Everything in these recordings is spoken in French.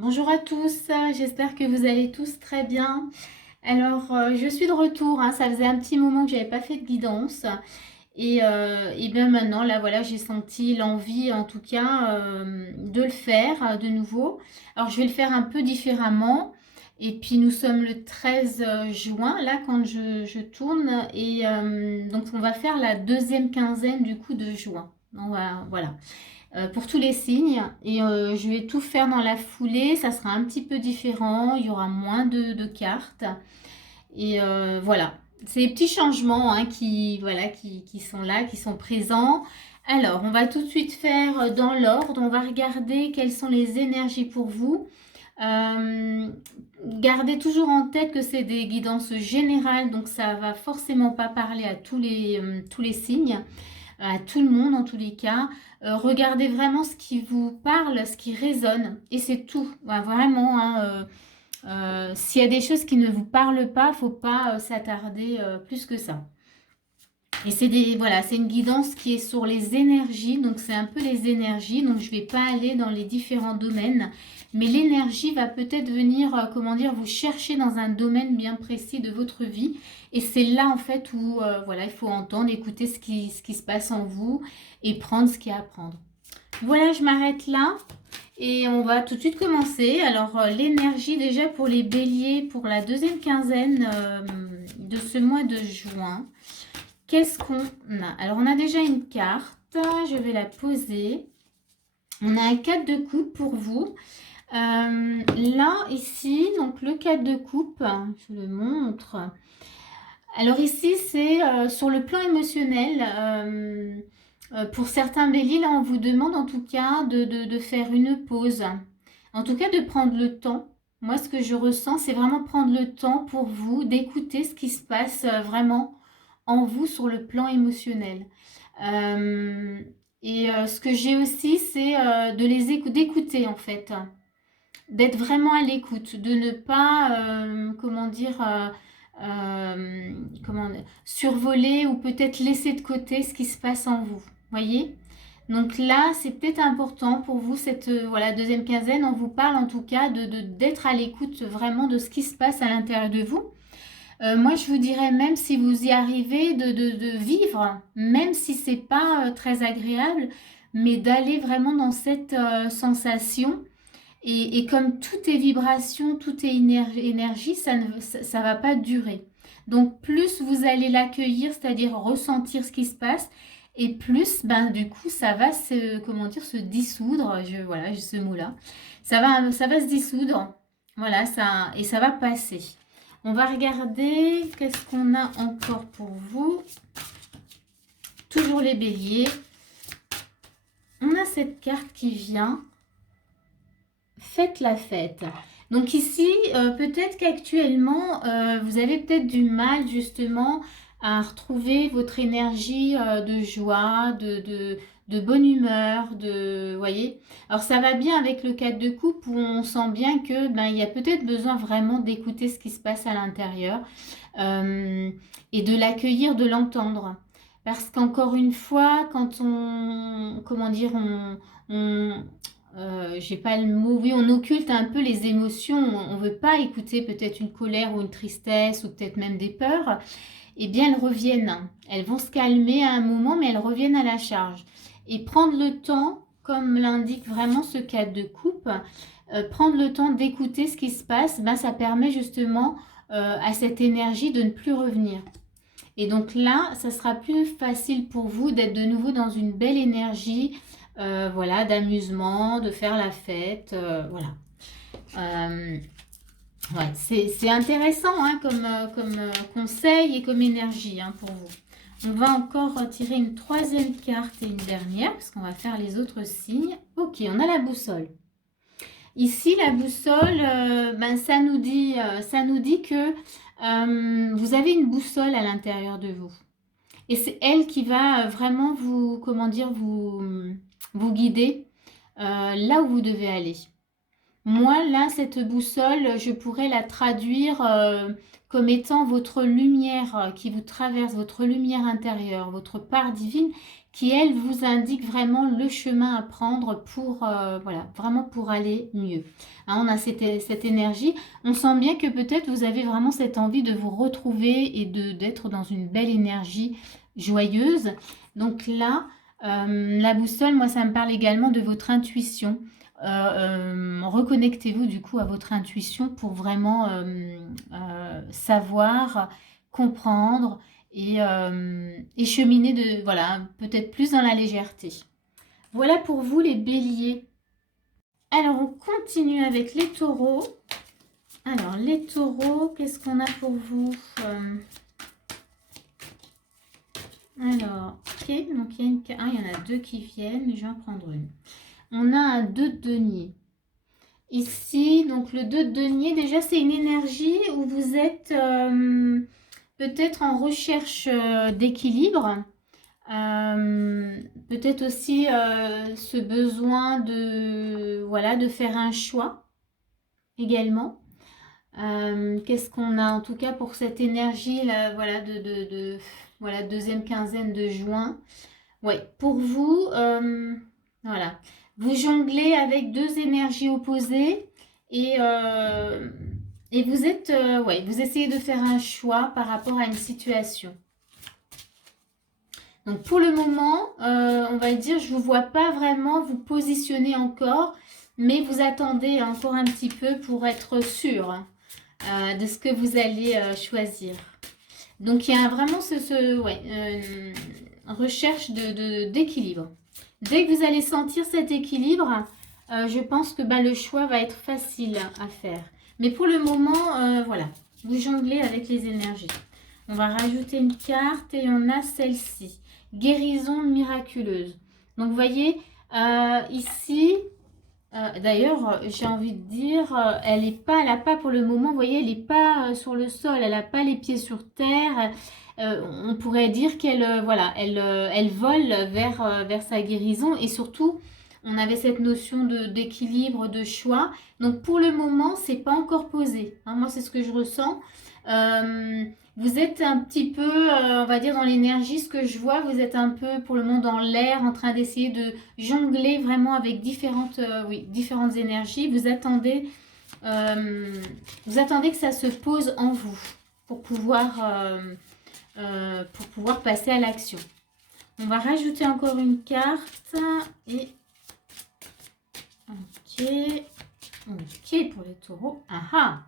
Bonjour à tous, j'espère que vous allez tous très bien. Alors, je suis de retour, hein, ça faisait un petit moment que j'avais pas fait de guidance. Et bien maintenant, là, voilà, j'ai senti l'envie, en tout cas, de le faire de nouveau. Alors, je vais le faire un peu différemment. Et puis, nous sommes le 13 juin, là, quand je tourne. Et donc, on va faire la deuxième quinzaine, du coup, de juin. Voilà. Pour tous les signes. Et je vais tout faire dans la foulée. Ça sera un petit peu différent. Il y aura moins de cartes. Et voilà. C'est les petits changements hein, voilà, qui sont là, qui sont présents. Alors, on va tout de suite faire dans l'ordre. On va regarder quelles sont les énergies pour vous. Euh, Gardez toujours en tête que c'est des guidances générales, donc ça va forcément pas parler à tous les signes, à tout le monde en tous les cas. Regardez vraiment ce qui vous parle, ce qui résonne, et c'est tout. Ouais, vraiment, hein, s'il y a des choses qui ne vous parlent pas, faut pas s'attarder plus que ça. Et voilà, c'est une guidance qui est sur les énergies, donc c'est un peu les énergies, donc je ne vais pas aller dans les différents domaines, mais l'énergie va peut-être venir, comment dire, vous chercher dans un domaine bien précis de votre vie, et c'est là en fait où, voilà, il faut entendre, écouter ce qui se passe en vous, et prendre ce qu'il y a à prendre. Voilà, je m'arrête là, et on va tout de suite commencer. Alors, l'énergie déjà pour les béliers, pour la deuxième quinzaine de ce mois de juin. Qu'est-ce qu'on a? Alors, on a déjà une carte. Je vais la poser. On a un 4 de coupe pour vous. Là, ici, donc le 4 de coupe, je le montre. Alors ici, c'est sur le plan émotionnel. Pour certains béliers, là, on vous demande en tout cas de faire une pause. En tout cas, de prendre le temps. Moi, ce que je ressens, c'est vraiment prendre le temps pour vous, d'écouter ce qui se passe vraiment en vous sur le plan émotionnel. Euh, Ce que j'ai aussi, c'est d'écouter en fait, d'être vraiment à l'écoute, de ne pas, survoler ou peut-être laisser de côté ce qui se passe en vous. Voyez? Donc là, c'est peut-être important pour vous, cette voilà, deuxième quinzaine, on vous parle en tout cas d'être à l'écoute vraiment de ce qui se passe à l'intérieur de vous. Moi, je vous dirais, même si vous y arrivez, de vivre, même si c'est pas très agréable, mais d'aller vraiment dans cette sensation. Et comme tout est vibration, tout est énergie, ça va pas durer. Donc, plus vous allez l'accueillir, c'est-à-dire ressentir ce qui se passe, et plus, ben, du coup, ça va se dissoudre. Voilà, j'ai ce mot-là. Ça va se dissoudre. Voilà, et ça va passer. On va regarder qu'est-ce qu'on a encore pour vous. Toujours les béliers. On a cette carte qui vient. Faites la fête. Donc ici, peut-être qu'actuellement, vous avez peut-être du mal justement à retrouver votre énergie de joie, de bonne humeur, voyez. Alors ça va bien avec le 4 de coupe où on sent bien que ben, il y a peut-être besoin vraiment d'écouter ce qui se passe à l'intérieur et de l'accueillir, de l'entendre. Parce qu'encore une fois, quand comment dire, j'ai pas le mot, oui, on occulte un peu les émotions, on veut pas écouter peut-être une colère ou une tristesse ou peut-être même des peurs, eh bien elles reviennent. Elles vont se calmer à un moment, mais elles reviennent à la charge. Et prendre le temps, comme l'indique vraiment ce cadre de coupe, prendre le temps d'écouter ce qui se passe, ben, ça permet justement à cette énergie de ne plus revenir. Et donc là, ça sera plus facile pour vous d'être de nouveau dans une belle énergie, voilà, d'amusement, de faire la fête, voilà. Euh, ouais, c'est intéressant hein, comme conseil et comme énergie hein, pour vous. On va encore tirer une troisième carte et une dernière, parce qu'on va faire les autres signes. Ok, on a la boussole. Ici, la boussole, ben, ça nous dit que vous avez une boussole à l'intérieur de vous. Et c'est elle qui va vraiment vous, comment dire, vous guider là où vous devez aller. Moi, là, cette boussole, je pourrais la traduire comme étant votre lumière qui vous traverse, votre lumière intérieure, votre part divine, qui, elle, vous indique vraiment le chemin à prendre pour, voilà, vraiment pour aller mieux. Hein, on a cette énergie. On sent bien que peut-être vous avez vraiment cette envie de vous retrouver et d'être dans une belle énergie joyeuse. Donc là, la boussole, moi, ça me parle également de votre intuition. Reconnectez-vous du coup à votre intuition pour vraiment savoir, comprendre et cheminer de voilà peut-être plus dans la légèreté. Voilà pour vous les béliers. Alors on continue avec les taureaux. Alors les taureaux, qu'est-ce qu'on a pour vous? Alors, ok, donc il y en a deux qui viennent, je vais en prendre une. On a un 2 de denier. Ici, donc le 2 de denier, déjà c'est une énergie où vous êtes peut-être en recherche d'équilibre. Peut-être aussi ce besoin de, voilà, de faire un choix également. Qu'est-ce qu'on a en tout cas pour cette énergie là, voilà, voilà, deuxième quinzaine de juin. Ouais, pour vous, voilà, vous jonglez avec deux énergies opposées et, euh, et vous êtes, ouais, vous essayez de faire un choix par rapport à une situation. Donc pour le moment, on va dire, je ne vous vois pas vraiment vous positionner encore, mais vous attendez encore un petit peu pour être sûr de ce que vous allez choisir. Donc il y a vraiment ouais, recherche d'équilibre. Dès que vous allez sentir cet équilibre, je pense que le choix va être facile à faire. Mais pour le moment, voilà, vous jonglez avec les énergies. On va rajouter une carte et on a celle-ci. Guérison miraculeuse. Donc vous voyez, ici, d'ailleurs, j'ai envie de dire, elle n'a pas pour le moment, vous voyez, elle n'est pas sur le sol, elle n'a pas les pieds sur terre. On pourrait dire qu'elle voilà, elle vole vers sa guérison et surtout, on avait cette notion d'équilibre, de choix. Donc pour le moment, c'est pas encore posé. Hein, moi, c'est ce que je ressens. Euh, Vous êtes un petit peu, on va dire, dans l'énergie, ce que je vois, vous êtes un peu pour le moment dans l'air, en train d'essayer de jongler vraiment avec oui, différentes énergies. Vous attendez que ça se pose en vous pour pouvoir passer à l'action. On va rajouter encore une carte et ok, ok pour les taureaux. Aha.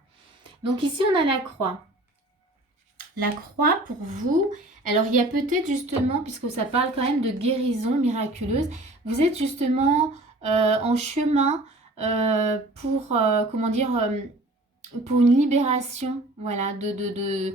Donc ici on a la croix. La croix pour vous, alors il y a peut-être justement, puisque ça parle quand même de guérison miraculeuse, vous êtes justement en chemin pour, comment dire, pour une libération, voilà, de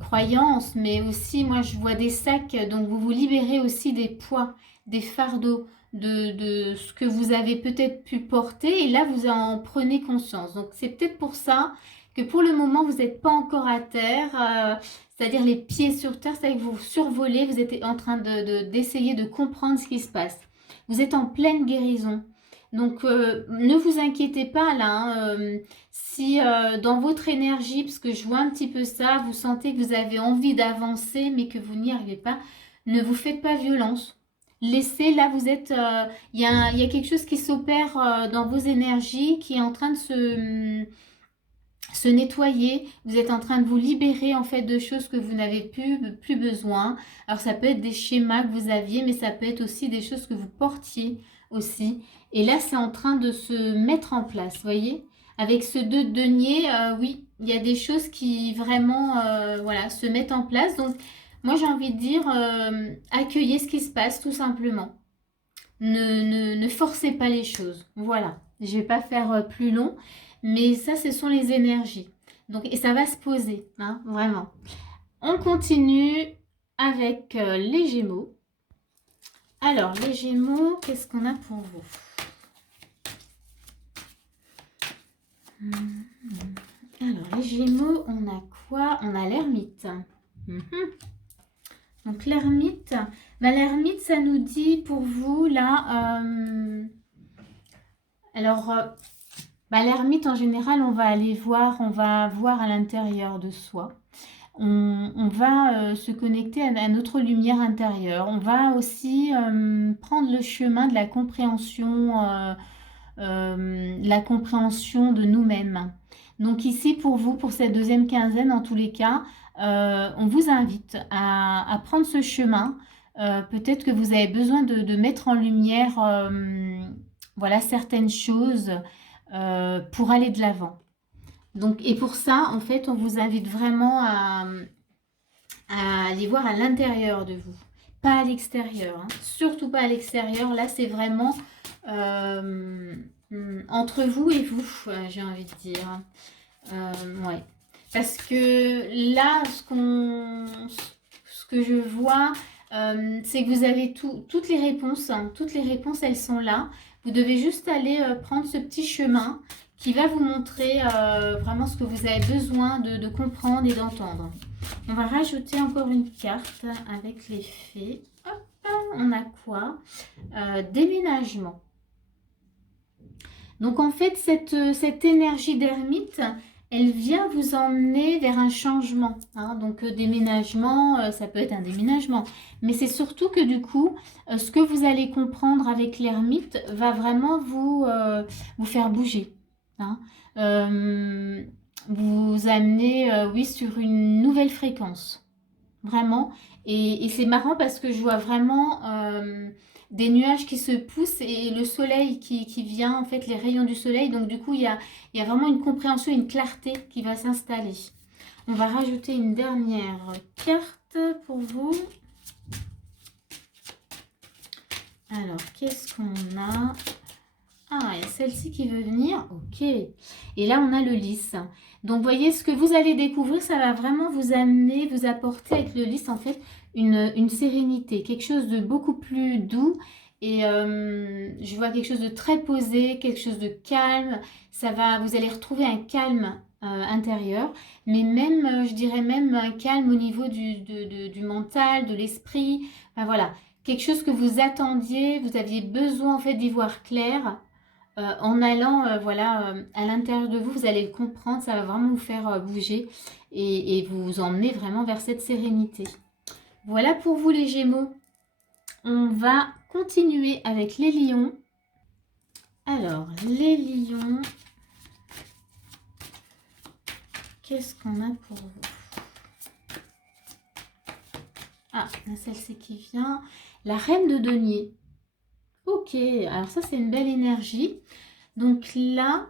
croyances, mais aussi, moi je vois des sacs, donc vous vous libérez aussi des poids, des fardeaux, de ce que vous avez peut-être pu porter, et là vous en prenez conscience. Donc c'est peut-être pour ça que pour le moment vous n'êtes pas encore à terre, c'est-à-dire les pieds sur terre, c'est-à-dire que vous survolez, vous êtes en train d'essayer de comprendre ce qui se passe. Vous êtes en pleine guérison. Donc ne vous inquiétez pas là, hein, si dans votre énergie, parce que je vois un petit peu ça, vous sentez que vous avez envie d'avancer mais que vous n'y arrivez pas, ne vous faites pas violence. Laissez, là vous êtes, il y a quelque chose qui s'opère dans vos énergies, qui est en train de se nettoyer, vous êtes en train de vous libérer en fait de choses que vous n'avez plus besoin. Alors ça peut être des schémas que vous aviez, mais ça peut être aussi des choses que vous portiez aussi. Et là c'est en train de se mettre en place, vous voyez. Avec ce 2 de denier, oui, il y a des choses qui vraiment voilà, se mettent en place. Donc moi j'ai envie de dire, accueillez ce qui se passe tout simplement. Ne forcez pas les choses. Voilà, je ne vais pas faire plus long. Mais ça, ce sont les énergies. Donc, et ça va se poser, hein, vraiment. On continue avec les Gémeaux. Alors, les Gémeaux, qu'est-ce qu'on a pour vous? Alors, les Gémeaux, on a quoi? On a l'ermite. Donc, l'ermite, l'ermite, ça nous dit pour vous, là... Alors, l'ermite, en général, on va voir à l'intérieur de soi. On va se connecter à notre lumière intérieure. On va aussi prendre le chemin de la compréhension de nous-mêmes. Donc ici, pour vous, pour cette deuxième quinzaine, en tous les cas, on vous invite à prendre ce chemin. Peut-être que vous avez besoin de mettre en lumière voilà, certaines choses pour aller de l'avant. Donc, et pour ça, en fait, on vous invite vraiment à aller voir à l'intérieur de vous, pas à l'extérieur, hein. Surtout pas à l'extérieur. Là, c'est vraiment entre vous et vous, j'ai envie de dire. Ouais. Parce que là, ce que je vois, c'est que vous avez toutes les réponses, hein. Toutes les réponses, elles sont là. Vous devez juste aller prendre ce petit chemin qui va vous montrer vraiment ce que vous avez besoin de comprendre et d'entendre. On va rajouter encore une carte avec les fées. Hop, on a quoi? Déménagement. Donc en fait, cette énergie d'ermite, elle vient vous emmener vers un changement, hein. Donc déménagement, ça peut être un déménagement. Mais c'est surtout que du coup, ce que vous allez comprendre avec l'ermite va vraiment vous faire bouger, hein. Vous amener, oui, sur une nouvelle fréquence. Vraiment. Et c'est marrant parce que je vois vraiment des nuages qui se poussent et le soleil qui vient, en fait, les rayons du soleil. Donc, du coup, il y a vraiment une compréhension, une clarté qui va s'installer. On va rajouter une dernière carte pour vous. Alors, qu'est-ce qu'on a? Ah, il y a celle-ci qui veut venir. Ok. Et là, on a le lys. Donc, voyez, ce que vous allez découvrir, ça va vraiment vous amener, vous apporter avec le lys, en fait, une sérénité, quelque chose de beaucoup plus doux. Et je vois quelque chose de très posé, quelque chose de calme. Vous allez retrouver un calme intérieur, mais même, je dirais même un calme au niveau du mental, de l'esprit. Enfin, voilà, quelque chose que vous attendiez, vous aviez besoin, en fait, d'y voir clair. En allant voilà, à l'intérieur de vous, vous allez le comprendre, ça va vraiment vous faire bouger et vous emmener vraiment vers cette sérénité. Voilà pour vous les Gémeaux. On va continuer avec les lions. Alors, les lions, qu'est-ce qu'on a pour vous? Ah, celle-ci qui vient. La reine de denier. Ok, alors ça c'est une belle énergie. Donc là,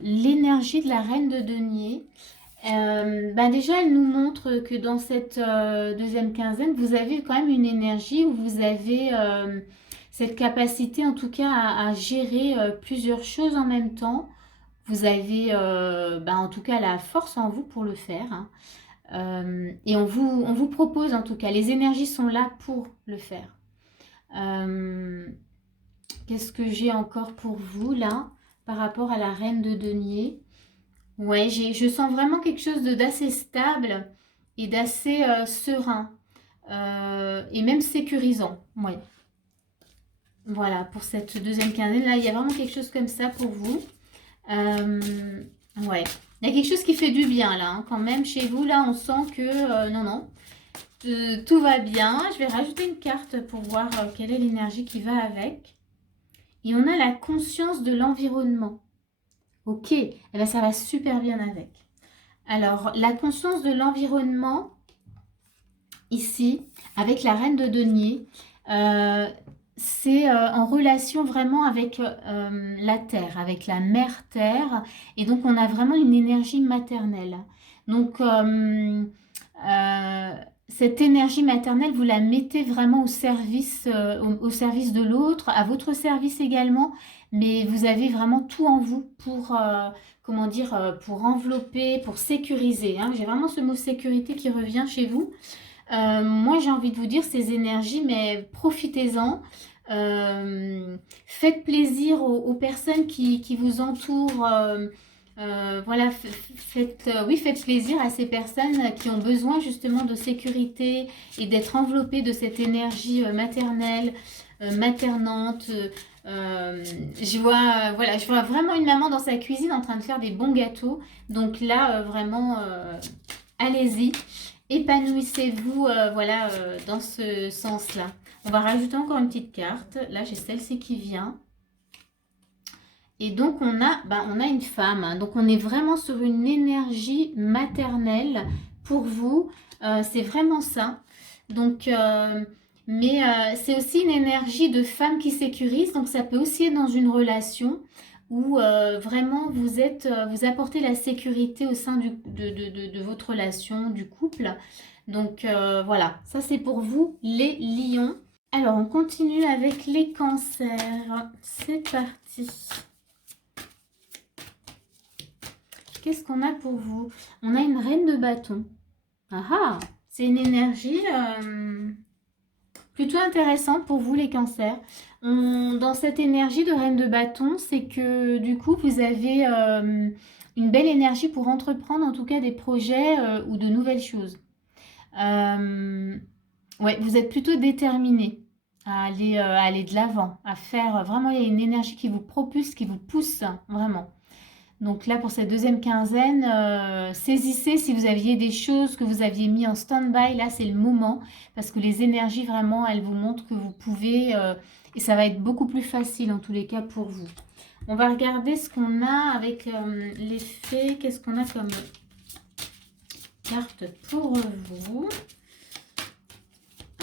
l'énergie de la reine de denier, déjà elle nous montre que dans cette deuxième quinzaine, vous avez quand même une énergie où vous avez cette capacité en tout cas à gérer plusieurs choses en même temps. Vous avez en tout cas la force en vous pour le faire, hein. Et on vous propose en tout cas, les énergies sont là pour le faire. Qu'est-ce que j'ai encore pour vous là par rapport à la reine de denier? Ouais, je sens vraiment quelque chose d'assez stable et d'assez serein et même sécurisant. Ouais. Voilà, pour cette deuxième quinzaine, là, il y a vraiment quelque chose comme ça pour vous. Ouais. Il y a quelque chose qui fait du bien là, hein, quand même. Chez vous, là, on sent que non, tout va bien. Je vais rajouter une carte pour voir quelle est l'énergie qui va avec. Et on a la conscience de l'environnement. Ok, eh bien, ça va super bien avec. Alors, la conscience de l'environnement, ici, avec la reine de denier, c'est en relation vraiment avec la terre, avec la mère terre. Et donc, on a vraiment une énergie maternelle. Donc, cette énergie maternelle, vous la mettez vraiment au service de l'autre, à votre service également, mais vous avez vraiment tout en vous pour, comment dire, pour envelopper, pour sécuriser, hein. J'ai vraiment ce mot sécurité qui revient chez vous. Moi, j'ai envie de vous dire ces énergies, mais profitez-en. Faites plaisir aux personnes qui vous entourent. Voilà, faites plaisir à ces personnes qui ont besoin justement de sécurité et d'être enveloppées de cette énergie maternelle, maternante. Je vois, voilà, je vois vraiment une maman dans sa cuisine en train de faire des bons gâteaux. Donc là, vraiment, allez-y, épanouissez-vous, voilà, dans ce sens-là. On va rajouter encore une petite carte. Là, j'ai celle-ci qui vient. Et donc, on a une femme. Hein. Donc, on est vraiment sur une énergie maternelle pour vous. C'est vraiment ça. Donc, c'est aussi une énergie de femme qui sécurise. Donc, ça peut aussi être dans une relation où vraiment vous apportez la sécurité au sein de votre relation, du couple. Donc, voilà. Ça, c'est pour vous, les lions. Alors, on continue avec les cancers. C'est parti. Qu'est-ce qu'on a pour vous? On a une reine de bâton. Ah ah, c'est une énergie plutôt intéressante pour vous les cancers. Dans cette énergie de reine de bâton, c'est que du coup vous avez une belle énergie pour entreprendre en tout cas des projets ou de nouvelles choses. Ouais, vous êtes plutôt déterminé à aller de l'avant, à faire vraiment, il y a une énergie qui vous propulse, qui vous pousse vraiment. Donc là, pour cette deuxième quinzaine, saisissez si vous aviez des choses que vous aviez mis en stand-by. Là, c'est le moment parce que les énergies, vraiment, elles vous montrent que vous pouvez et ça va être beaucoup plus facile en tous les cas pour vous. On va regarder ce qu'on a avec les fées. Qu'est-ce qu'on a comme carte pour vous?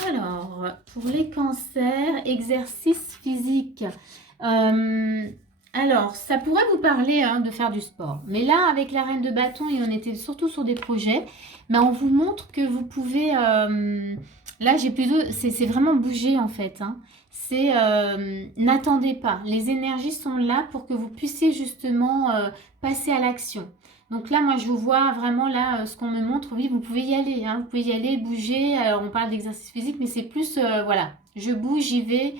Alors, pour les cancers, exercice physique. Alors, ça pourrait vous parler de faire du sport. Mais là, avec la reine de bâton, et on était surtout sur des projets, mais on vous montre que vous pouvez... là, j'ai plutôt... C'est vraiment bouger en fait. Hein. C'est... n'attendez pas. Les énergies sont là pour que vous puissiez justement passer à l'action. Donc là, moi, je vous vois vraiment là, ce qu'on me montre. Oui, vous pouvez y aller. Hein, vous pouvez y aller, bouger. Alors, on parle d'exercice physique, mais c'est plus... voilà, je bouge, j'y vais.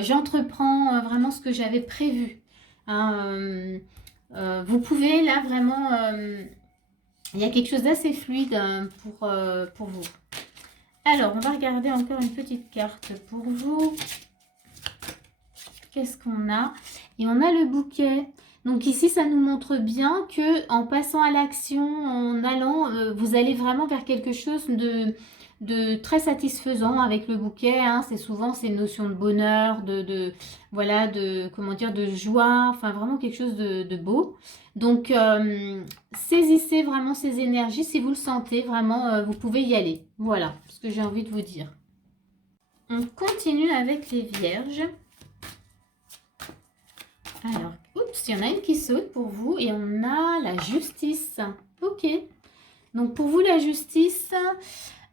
J'entreprends vraiment ce que j'avais prévu. Hein, vous pouvez là vraiment, il y a quelque chose d'assez fluide pour vous. Alors, on va regarder encore une petite carte pour vous. Qu'est-ce qu'on a? Et on a le bouquet. Donc ici, ça nous montre bien que en passant à l'action, en allant, vous allez vraiment vers quelque chose de très satisfaisant avec le bouquet. Hein. C'est souvent ces notions de bonheur, voilà, comment dire, de joie, enfin vraiment quelque chose de beau. Donc saisissez vraiment ces énergies. Si vous le sentez, vraiment, vous pouvez y aller. Voilà ce que j'ai envie de vous dire. On continue avec les vierges. Alors, oups, il y en a une qui saute pour vous et on a la justice. Ok. Donc pour vous, la justice,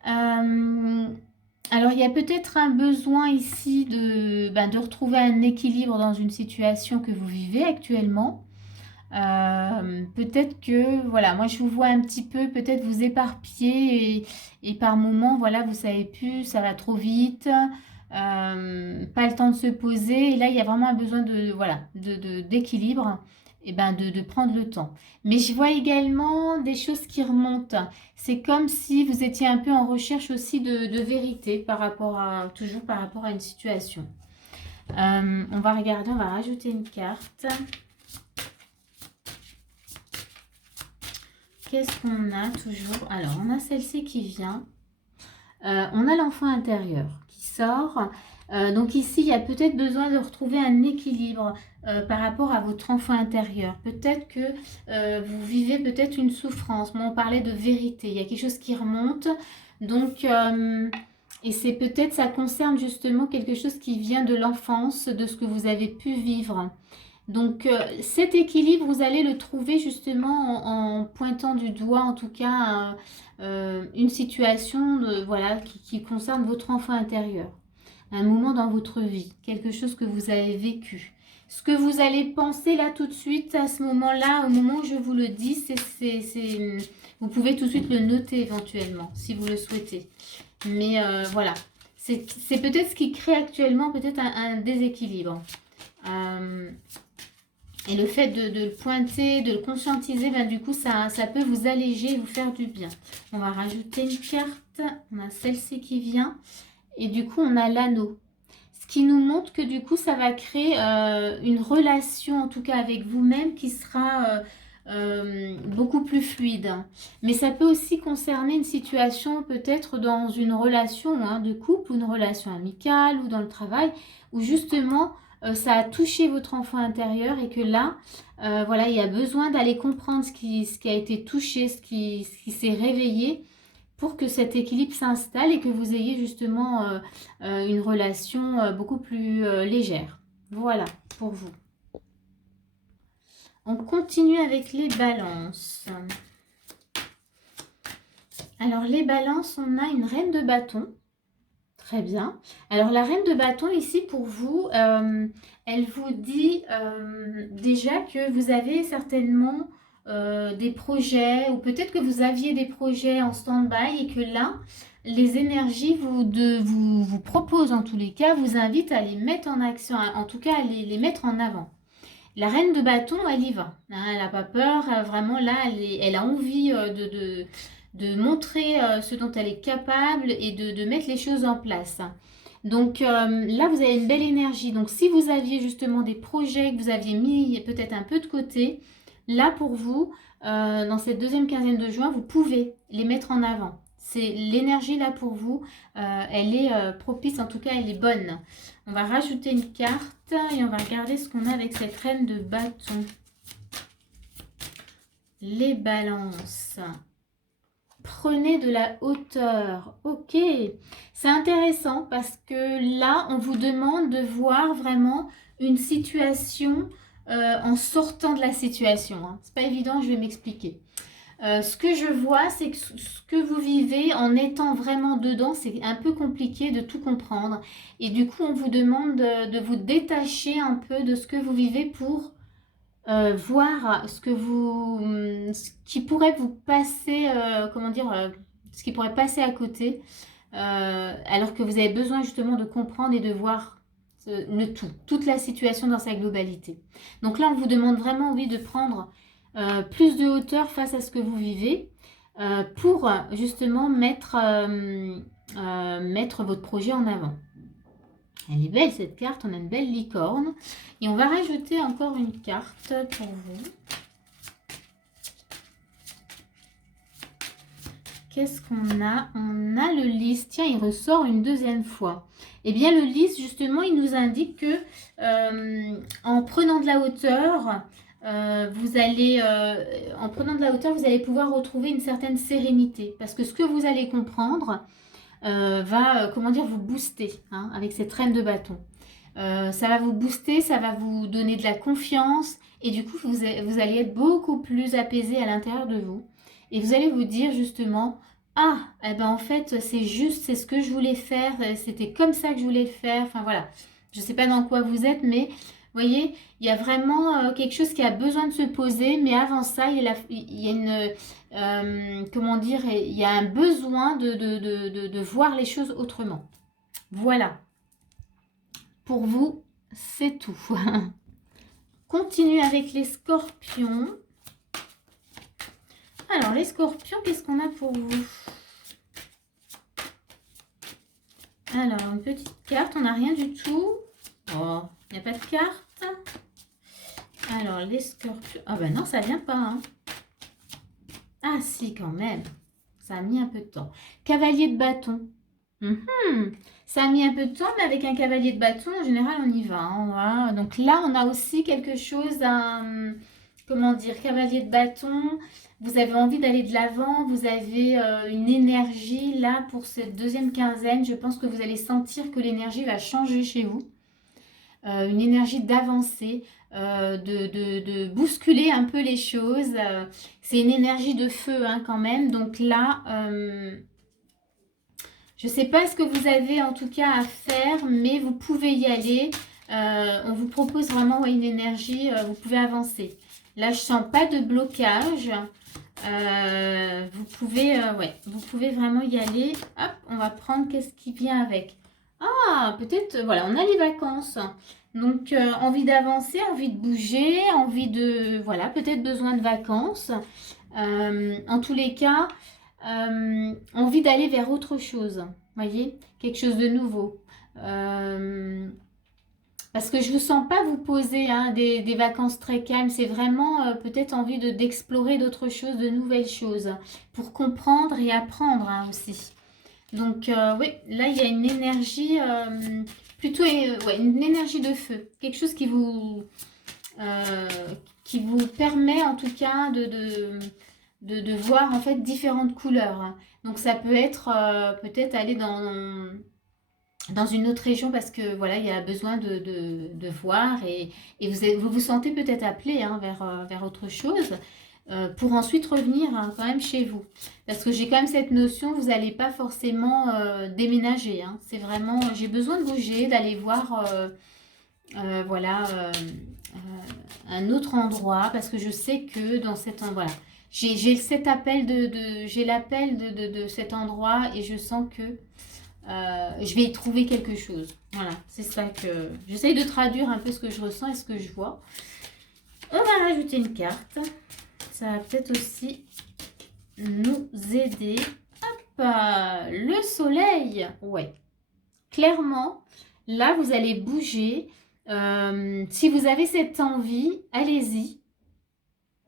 alors il y a peut-être un besoin ici de retrouver un équilibre dans une situation que vous vivez actuellement. Peut-être que, voilà, moi je vous vois un petit peu peut-être vous éparpiller et par moments, voilà, vous savez plus, ça va trop vite. Pas le temps de se poser. Et là, il y a vraiment un besoin d'équilibre et de prendre le temps. Mais je vois également des choses qui remontent. C'est comme si vous étiez un peu en recherche aussi de vérité toujours par rapport à une situation. On va regarder, on va rajouter une carte. Qu'est-ce qu'on a toujours? Alors, on a celle-ci qui vient. On a l'enfant intérieur qui sort. Donc ici, il y a peut-être besoin de retrouver un équilibre par rapport à votre enfant intérieur. Peut-être que vous vivez peut-être une souffrance. Moi, on parlait de vérité. Il y a quelque chose qui remonte. Donc, et c'est peut-être, ça concerne justement quelque chose qui vient de l'enfance, de ce que vous avez pu vivre. Donc cet équilibre, vous allez le trouver justement en pointant du doigt, en tout cas, une situation voilà, qui concerne votre enfant intérieur. Un moment dans votre vie, quelque chose que vous avez vécu. Ce que vous allez penser là tout de suite, à ce moment-là, au moment où je vous le dis, vous pouvez tout de suite le noter éventuellement, si vous le souhaitez. Mais voilà, c'est peut-être ce qui crée actuellement peut-être un déséquilibre. Et le fait de le pointer, de le conscientiser, du coup, ça peut vous alléger et vous faire du bien. On va rajouter une carte. On a celle-ci qui vient. Et du coup, on a l'anneau. ce qui nous montre que du coup, ça va créer une relation, en tout cas avec vous-même, qui sera beaucoup plus fluide. Mais ça peut aussi concerner une situation peut-être dans une relation hein, de couple ou une relation amicale ou dans le travail où justement ça a touché votre enfant intérieur et que là, voilà, il y a besoin d'aller comprendre ce qui a été touché, ce qui s'est réveillé pour que cet équilibre s'installe et que vous ayez justement une relation beaucoup plus légère. Voilà pour vous. On continue avec les balances. Alors les balances, on a une reine de bâton. Très bien. Alors la reine de bâton ici pour vous, elle vous dit déjà que vous avez certainement des projets ou peut-être que vous aviez des projets en stand-by et que là, les énergies vous proposent en tous les cas, vous invitent à les mettre en action, en tout cas à les mettre en avant. La reine de bâton, elle y va. Hein, elle n'a pas peur. Vraiment, là, elle a envie de montrer ce dont elle est capable et de mettre les choses en place. Donc là, vous avez une belle énergie. Donc si vous aviez justement des projets que vous aviez mis peut-être un peu de côté, là pour vous, dans cette deuxième quinzaine de juin, vous pouvez les mettre en avant. C'est l'énergie là pour vous. Elle est propice, en tout cas, elle est bonne. On va rajouter une carte et on va regarder ce qu'on a avec cette reine de bâton. Les balances. Prenez de la hauteur. Ok, c'est intéressant parce que là, on vous demande de voir vraiment une situation en sortant de la situation. Hein. C'est pas évident, je vais m'expliquer. Ce que je vois, c'est que ce que vous vivez en étant vraiment dedans, c'est un peu compliqué de tout comprendre. Et du coup, on vous demande de vous détacher un peu de ce que vous vivez pour voir ce qui pourrait vous passer, comment dire, ce qui pourrait passer à côté, alors que vous avez besoin justement de comprendre et de voir le tout, toute la situation dans sa globalité. Donc là, on vous demande vraiment, oui, de prendre plus de hauteur face à ce que vous vivez pour justement mettre votre projet en avant. Elle est belle cette carte, on a une belle licorne. Et on va rajouter encore une carte pour vous. Qu'est-ce qu'on a? On a le lys. Tiens, il ressort une deuxième fois. Eh bien, le lys, justement, il nous indique que en prenant de la hauteur, en prenant de la hauteur, vous allez pouvoir retrouver une certaine sérénité. Parce que ce que vous allez comprendre va, comment dire, vous booster hein, avec cette reine de bâton. Ça va vous booster, ça va vous donner de la confiance et du coup, vous allez être beaucoup plus apaisé à l'intérieur de vous. Et vous allez vous dire justement, ah, eh ben en fait, c'est juste, c'est ce que je voulais faire, c'était comme ça que je voulais le faire. Enfin voilà, je ne sais pas dans quoi vous êtes, mais vous voyez, il y a vraiment quelque chose qui a besoin de se poser, mais avant ça, il y a une, comment dire, il y a un besoin de voir les choses autrement. Voilà. Pour vous, c'est tout. Continue avec les scorpions. Alors, les scorpions, qu'est-ce qu'on a pour vous? Alors, une petite carte, on n'a rien du tout. Oh, il n'y a pas de carte. Alors, les scorpions. Ah ben non, ça vient pas. Hein. Ah si, quand même. Ça a mis un peu de temps. Cavalier de bâton. Ça a mis un peu de temps, mais avec un cavalier de bâton, en général, on y va. Hein, voilà. Donc là, on a aussi quelque chose, comment dire, cavalier de bâton. Vous avez envie d'aller de l'avant, vous avez une énergie là pour cette deuxième quinzaine. Je pense que vous allez sentir que l'énergie va changer chez vous. Une énergie d'avancer, de bousculer un peu les choses. C'est une énergie de feu hein, quand même. Donc là... je ne sais pas ce que vous avez en tout cas à faire, mais vous pouvez y aller. On vous propose vraiment ouais, une énergie, vous pouvez avancer. Là, je ne sens pas de blocage. Vous pouvez vraiment y aller. Hop, on va prendre qu'est-ce qui vient avec. Ah, peut-être, voilà, on a les vacances. Donc, envie d'avancer, envie de bouger, envie de, voilà, peut-être besoin de vacances. En tous les cas... envie d'aller vers autre chose, voyez, quelque chose de nouveau. Parce que je ne vous sens pas vous poser hein, des vacances très calmes. C'est vraiment peut-être envie d'explorer d'autres choses, de nouvelles choses. Pour comprendre et apprendre hein, aussi. Donc oui, là il y a une énergie plutôt ouais, une énergie de feu. Quelque chose euh, qui vous permet en tout cas de voir en fait différentes couleurs. Hein. Donc ça peut être peut-être aller dans une autre région parce que voilà, il y a besoin de voir et vous vous sentez peut-être appelé hein, vers autre chose pour ensuite revenir hein, quand même chez vous. Parce que j'ai quand même cette notion, vous n'allez pas forcément déménager. Hein. C'est vraiment, j'ai besoin de bouger, d'aller voir voilà, un autre endroit parce que je sais que dans cet endroit, voilà, j'ai cet appel j'ai l'appel de cet endroit et je sens que je vais y trouver quelque chose. Voilà, c'est ça que j'essaye de traduire un peu ce que je ressens et ce que je vois. On va rajouter une carte. Ça va peut-être aussi nous aider. Hop, le soleil. Ouais, clairement, là, vous allez bouger. Si vous avez cette envie, allez-y.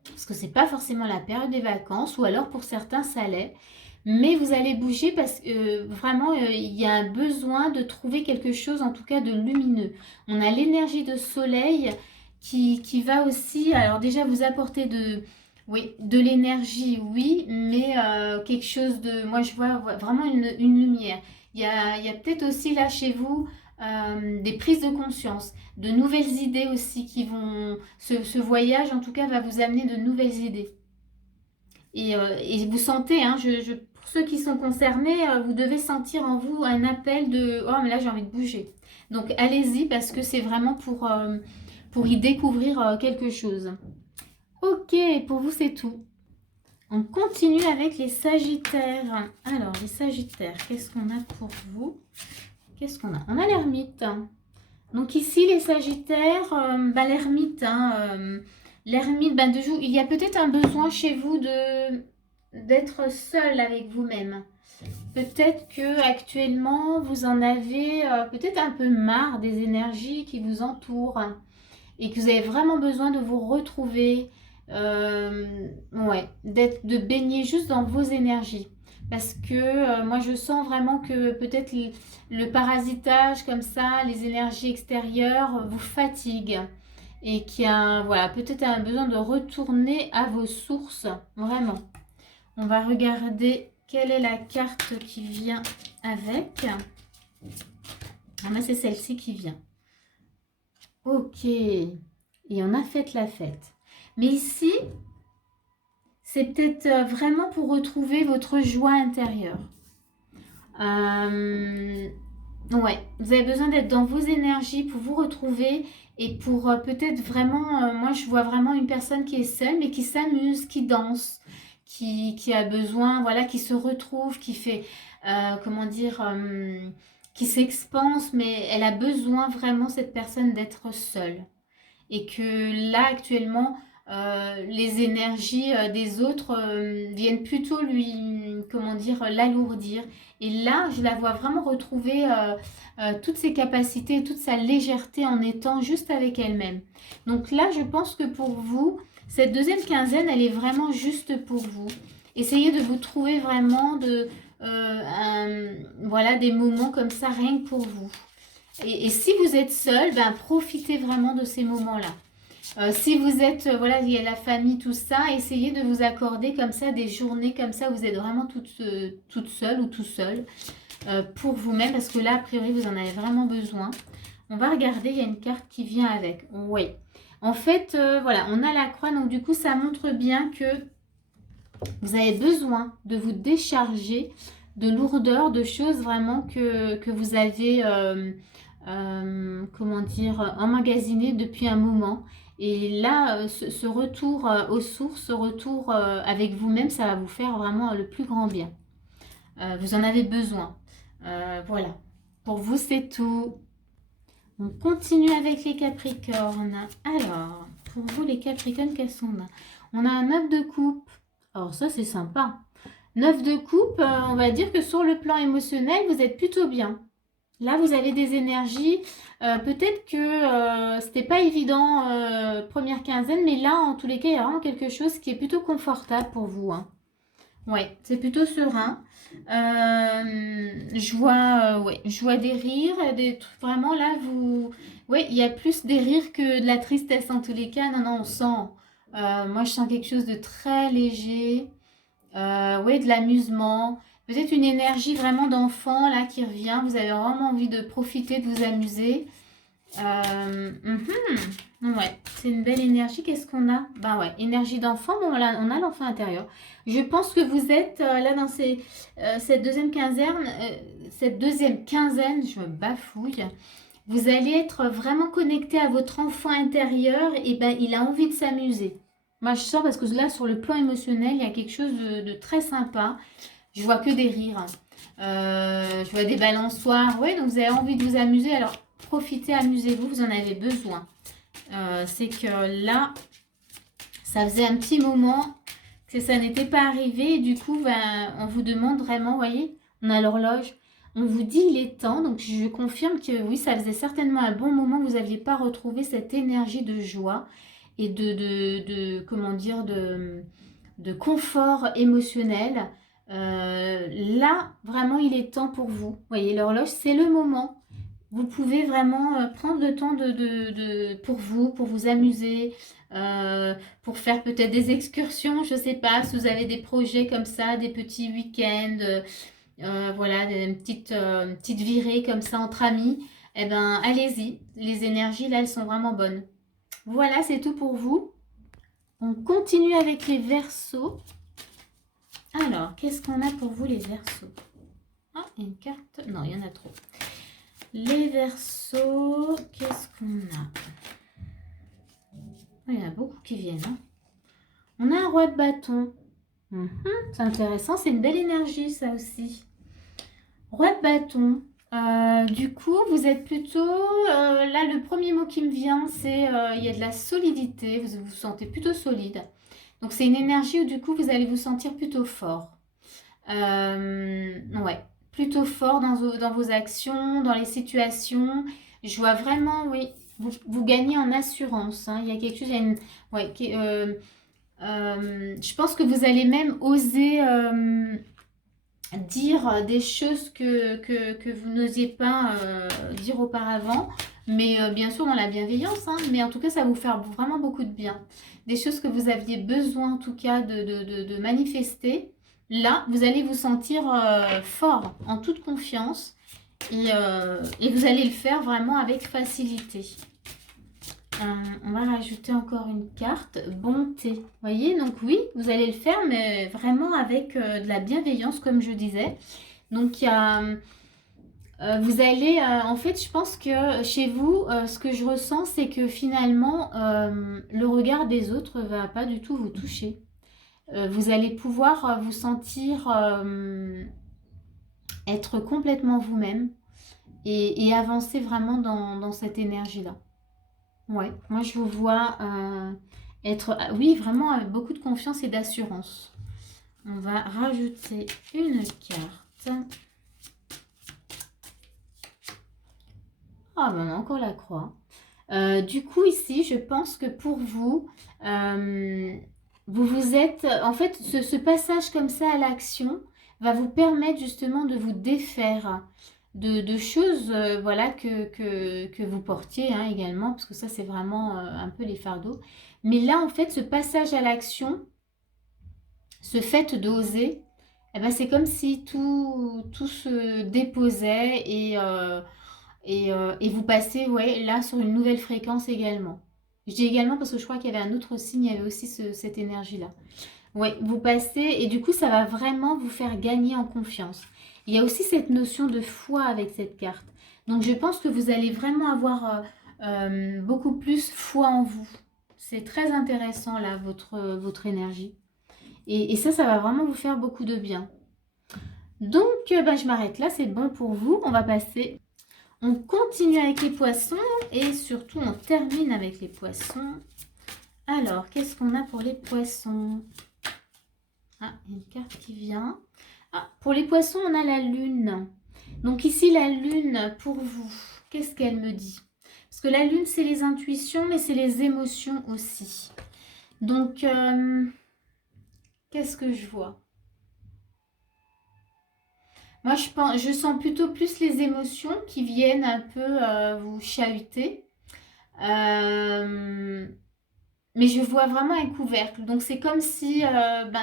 Parce que c'est pas forcément la période des vacances, ou alors pour certains, ça l'est. Mais vous allez bouger parce que vraiment, il y a un besoin de trouver quelque chose, en tout cas de lumineux. On a l'énergie de soleil qui va aussi, alors déjà vous apporter oui, de l'énergie, oui, mais quelque chose de, moi je vois vraiment une lumière. Il y a peut-être aussi là chez vous des prises de conscience, de nouvelles idées aussi qui vont, ce voyage en tout cas va vous amener de nouvelles idées. Et vous sentez, hein, pour ceux qui sont concernés, vous devez sentir en vous un appel de «Oh, mais là j'ai envie de bouger». Donc allez-y parce que c'est vraiment pour y découvrir quelque chose. Ok, pour vous c'est tout. On continue avec les Sagittaires. Alors, les Sagittaires, qu'est-ce qu'on a pour vous? Qu'est-ce qu'on a? On a l'ermite. Donc ici, les Sagittaires, l'ermite, hein, l'ermite, il y a peut-être un besoin chez vous d'être seul avec vous-même. Peut-être que actuellement vous en avez peut-être un peu marre des énergies qui vous entourent et que vous avez vraiment besoin de vous retrouver, ouais, de baigner juste dans vos énergies. Parce que moi je sens vraiment que peut-être le parasitage comme ça, les énergies extérieures vous fatiguent et qu'il y a voilà, peut-être un besoin de retourner à vos sources, vraiment. On va regarder quelle est la carte qui vient avec. Ah, moi c'est celle-ci qui vient. Ok. Et on a fait la fête. Mais ici, c'est peut-être vraiment pour retrouver votre joie intérieure. Ouais, vous avez besoin d'être dans vos énergies pour vous retrouver et pour peut-être vraiment, moi je vois vraiment une personne qui est seule mais qui s'amuse, qui danse, qui a besoin, voilà, qui se retrouve, qui fait, comment dire, qui s'expanse, mais elle a besoin vraiment cette personne d'être seule et que là actuellement les énergies des autres viennent plutôt lui, comment dire, l'alourdir. Et là, je la vois vraiment retrouver toutes ses capacités, toute sa légèreté en étant juste avec elle-même. Donc là, je pense que pour vous, cette deuxième quinzaine, elle est vraiment juste pour vous. Essayez de vous trouver vraiment voilà, des moments comme ça, rien que pour vous. Et si vous êtes seul, ben, profitez vraiment de ces moments-là. Si vous êtes, voilà, il y a la famille, tout ça, essayez de vous accorder comme ça des journées comme ça, vous êtes vraiment toute seule ou tout seul pour vous-même, parce que là, a priori, vous en avez vraiment besoin. On va regarder, il y a une carte qui vient avec. Oui. En fait, voilà, on a la croix, donc du coup, ça montre bien que vous avez besoin de vous décharger de lourdeur, de choses vraiment que vous avez, comment dire, emmagasinées depuis un moment. Et là, ce retour aux sources, ce retour avec vous-même, ça va vous faire vraiment le plus grand bien. Vous en avez besoin. Voilà. Pour vous, c'est tout. On continue avec les Capricornes. Alors, pour vous, les Capricornes, quels sont là? On a un 9 de coupe. Alors ça, c'est sympa. 9 de coupe, on va dire que sur le plan émotionnel, vous êtes plutôt bien. Là, vous avez des énergies. Peut-être que c'était pas évident première quinzaine, mais là, en tous les cas, il y a vraiment quelque chose qui est plutôt confortable pour vous, hein. Ouais, c'est plutôt serein. Je vois des rires, des trucs vraiment là, vous. Ouais, il y a plus des rires que de la tristesse en tous les cas. Non, non, on sent. Moi, je sens quelque chose de très léger. Ouais, de l'amusement. Peut-être une énergie vraiment d'enfant là qui revient. Vous avez vraiment envie de profiter, de vous amuser. Ouais, c'est une belle énergie. Qu'est-ce qu'on a? Bah ouais, énergie d'enfant. Bon, là, on a l'enfant intérieur. Je pense que vous êtes là dans cette deuxième quinzaine, je me bafouille. Vous allez être vraiment connecté à votre enfant intérieur et ben il a envie de s'amuser. Moi, je sens parce que là, sur le plan émotionnel, il y a quelque chose de très sympa. Je vois que des rires. Je vois des balançoires. Ouais, donc vous avez envie de vous amuser. Alors, profitez, amusez-vous, vous en avez besoin. C'est que là, ça faisait un petit moment que ça n'était pas arrivé. Et du coup, ben, on vous demande vraiment, vous voyez, on a l'horloge. On vous dit il est temps. Donc, je confirme que oui, ça faisait certainement un bon moment que vous n'aviez pas retrouvé cette énergie de joie et comment dire, de confort émotionnel. Là, vraiment, il est temps pour vous. Vous voyez, l'horloge, c'est le moment. Vous pouvez vraiment prendre le temps pour vous amuser, pour faire peut-être des excursions, je ne sais pas, si vous avez des projets comme ça, des petits week-ends, voilà, une petite virée comme ça entre amis, eh ben, allez-y. Les énergies, là, elles sont vraiment bonnes. Voilà, c'est tout pour vous. On continue avec les versos. Alors, qu'est-ce qu'on a pour vous, les versos? Ah, une carte. Non, il y en a trop. Les versos, qu'est-ce qu'on a? Il y en a beaucoup qui viennent, hein. On a un roi de bâton. C'est intéressant, c'est une belle énergie, ça aussi. Roi de bâton. Du coup, vous êtes plutôt... là, le premier mot qui me vient, c'est il y a de la solidité. Vous vous sentez plutôt solide. Donc, c'est une énergie où, du coup, vous allez vous sentir plutôt fort. Ouais, plutôt fort dans vos actions, dans les situations. Je vois vraiment, oui, vous gagnez en assurance, hein. Il y a quelque chose, il y a une, ouais, je pense que vous allez même oser dire des choses que vous n'osiez pas dire auparavant. Mais bien sûr dans la bienveillance, hein, mais en tout cas ça va vous faire vraiment beaucoup de bien. Des choses que vous aviez besoin en tout cas de manifester. Là, vous allez vous sentir fort, en toute confiance, et vous allez le faire vraiment avec facilité. On va rajouter encore une carte, bonté. Vous voyez, donc oui, vous allez le faire, mais vraiment avec de la bienveillance, comme je disais. Donc, il y a, vous allez, en fait, je pense que chez vous, ce que je ressens, c'est que finalement, le regard des autres ne va pas du tout vous toucher. Vous allez pouvoir vous sentir être complètement vous-même et avancer vraiment dans cette énergie-là. Ouais, moi je vous vois être, oui, vraiment avec beaucoup de confiance et d'assurance. On va rajouter une carte. Ah ben on a encore la croix. Du coup ici, je pense que pour vous, vous êtes, en fait, ce passage comme ça à l'action va vous permettre justement de vous défaire de choses voilà, que vous portiez hein, également, parce que ça c'est vraiment un peu les fardeaux. Mais là, en fait, ce passage à l'action, ce fait d'oser, eh ben, c'est comme si tout se déposait et vous passez ouais, là sur une nouvelle fréquence également. Je dis également parce que je crois qu'il y avait un autre signe, il y avait aussi cette énergie-là. Oui, vous passez et du coup, ça va vraiment vous faire gagner en confiance. Il y a aussi cette notion de foi avec cette carte. Donc, je pense que vous allez vraiment avoir beaucoup plus foi en vous. C'est très intéressant, là, votre énergie. Et ça va vraiment vous faire beaucoup de bien. Donc, bah, je m'arrête là, c'est bon pour vous. On va passer. On continue avec les poissons et surtout, on termine avec les poissons. Alors, qu'est-ce qu'on a pour les poissons? Ah, il y a une carte qui vient. Ah, pour les poissons, on a la lune. Donc ici, la lune, pour vous, qu'est-ce qu'elle me dit? Parce que la lune, c'est les intuitions, mais c'est les émotions aussi. Donc, qu'est-ce que je vois? Moi, je sens plutôt plus les émotions qui viennent un peu vous chahuter. Euh, mais je vois vraiment un couvercle. Donc, c'est comme si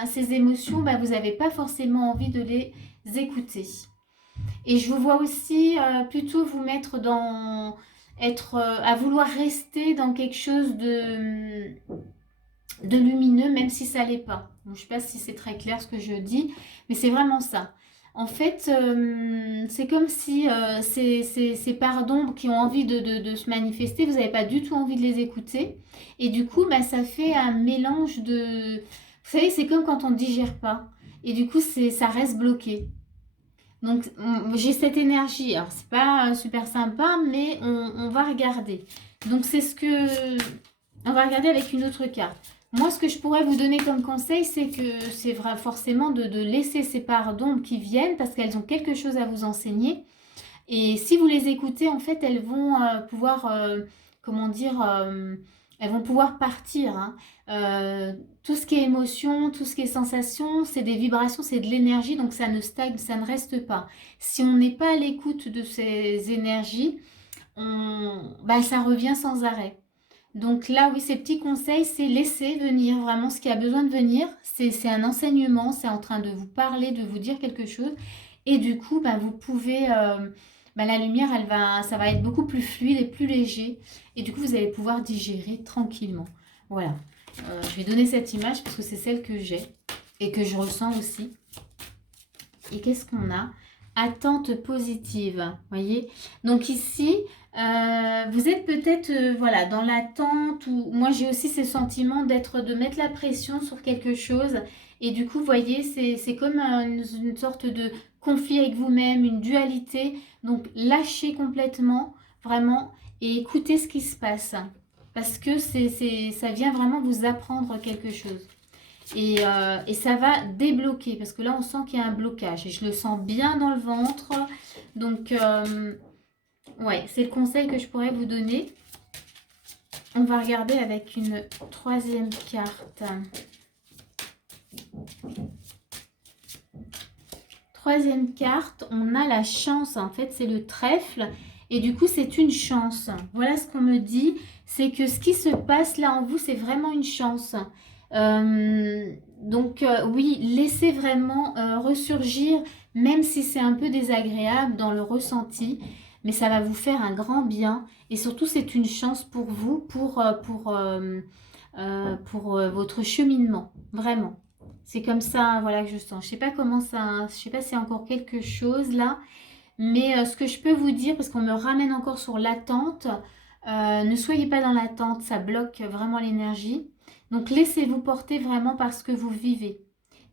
ces émotions, vous n'avez pas forcément envie de les écouter. Et je vous vois aussi plutôt vous mettre dans... être à vouloir rester dans quelque chose de lumineux, même si ça l'est pas. Donc, je ne sais pas si c'est très clair ce que je dis, mais c'est vraiment ça. En fait, c'est comme si ces parts d'ombre qui ont envie de se manifester, vous n'avez pas du tout envie de les écouter. Et du coup, ça fait un mélange de... Vous savez, c'est comme quand on ne digère pas. Et du coup, ça reste bloqué. Donc, j'ai cette énergie. Alors, c'est pas super sympa, mais on va regarder. Donc, c'est ce que... On va regarder avec une autre carte. Moi, ce que je pourrais vous donner comme conseil, c'est que c'est vrai forcément de laisser ces parts d'ombre qui viennent parce qu'elles ont quelque chose à vous enseigner. Et si vous les écoutez, en fait, elles vont pouvoir, comment dire, elles vont pouvoir partir. Hein. Tout ce qui est émotion, tout ce qui est sensation, c'est des vibrations, c'est de l'énergie, donc ça ne stagne, ça ne reste pas. Si on n'est pas à l'écoute de ces énergies, ça revient sans arrêt. Donc là, oui, ces petits conseils, c'est laisser venir vraiment ce qui a besoin de venir. C'est un enseignement, c'est en train de vous parler, de vous dire quelque chose. Et du coup, vous pouvez... la lumière, ça va être beaucoup plus fluide et plus léger. Et du coup, vous allez pouvoir digérer tranquillement. Voilà. Je vais donner cette image parce que c'est celle que j'ai et que je ressens aussi. Et qu'est-ce qu'on a? Attente positive, voyez. Donc ici, vous êtes peut-être voilà, dans l'attente ou moi j'ai aussi ce sentiment de mettre la pression sur quelque chose. Et du coup, vous voyez, c'est comme une sorte de conflit avec vous-même, une dualité. Donc lâchez complètement, vraiment, et écoutez ce qui se passe. Parce que ça vient vraiment vous apprendre quelque chose. Et ça va débloquer parce que là on sent qu'il y a un blocage et je le sens bien dans le ventre. Donc ouais, c'est le conseil que je pourrais vous donner. On va regarder avec une troisième carte. Troisième carte, on a la chance. En fait, c'est le trèfle. Et du coup, c'est une chance. Voilà ce qu'on me dit. C'est que ce qui se passe là en vous, c'est vraiment une chance. Oui, laissez vraiment ressurgir, même si c'est un peu désagréable dans le ressenti, mais ça va vous faire un grand bien. Et surtout, c'est une chance pour vous, pour votre cheminement, vraiment. C'est comme ça, voilà, que je sens. Je sais pas comment ça, je sais pas s'il y a encore quelque chose là, mais ce que je peux vous dire, parce qu'on me ramène encore sur l'attente, ne soyez pas dans l'attente, ça bloque vraiment l'énergie. Donc laissez-vous porter vraiment par ce que vous vivez.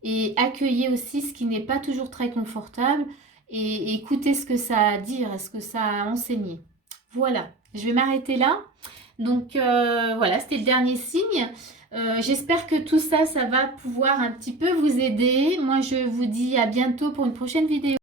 Et accueillez aussi ce qui n'est pas toujours très confortable et écoutez ce que ça a à dire, ce que ça a enseigné. Voilà, je vais m'arrêter là. Donc voilà, c'était le dernier signe. J'espère que tout ça, ça va pouvoir un petit peu vous aider. Moi, je vous dis à bientôt pour une prochaine vidéo.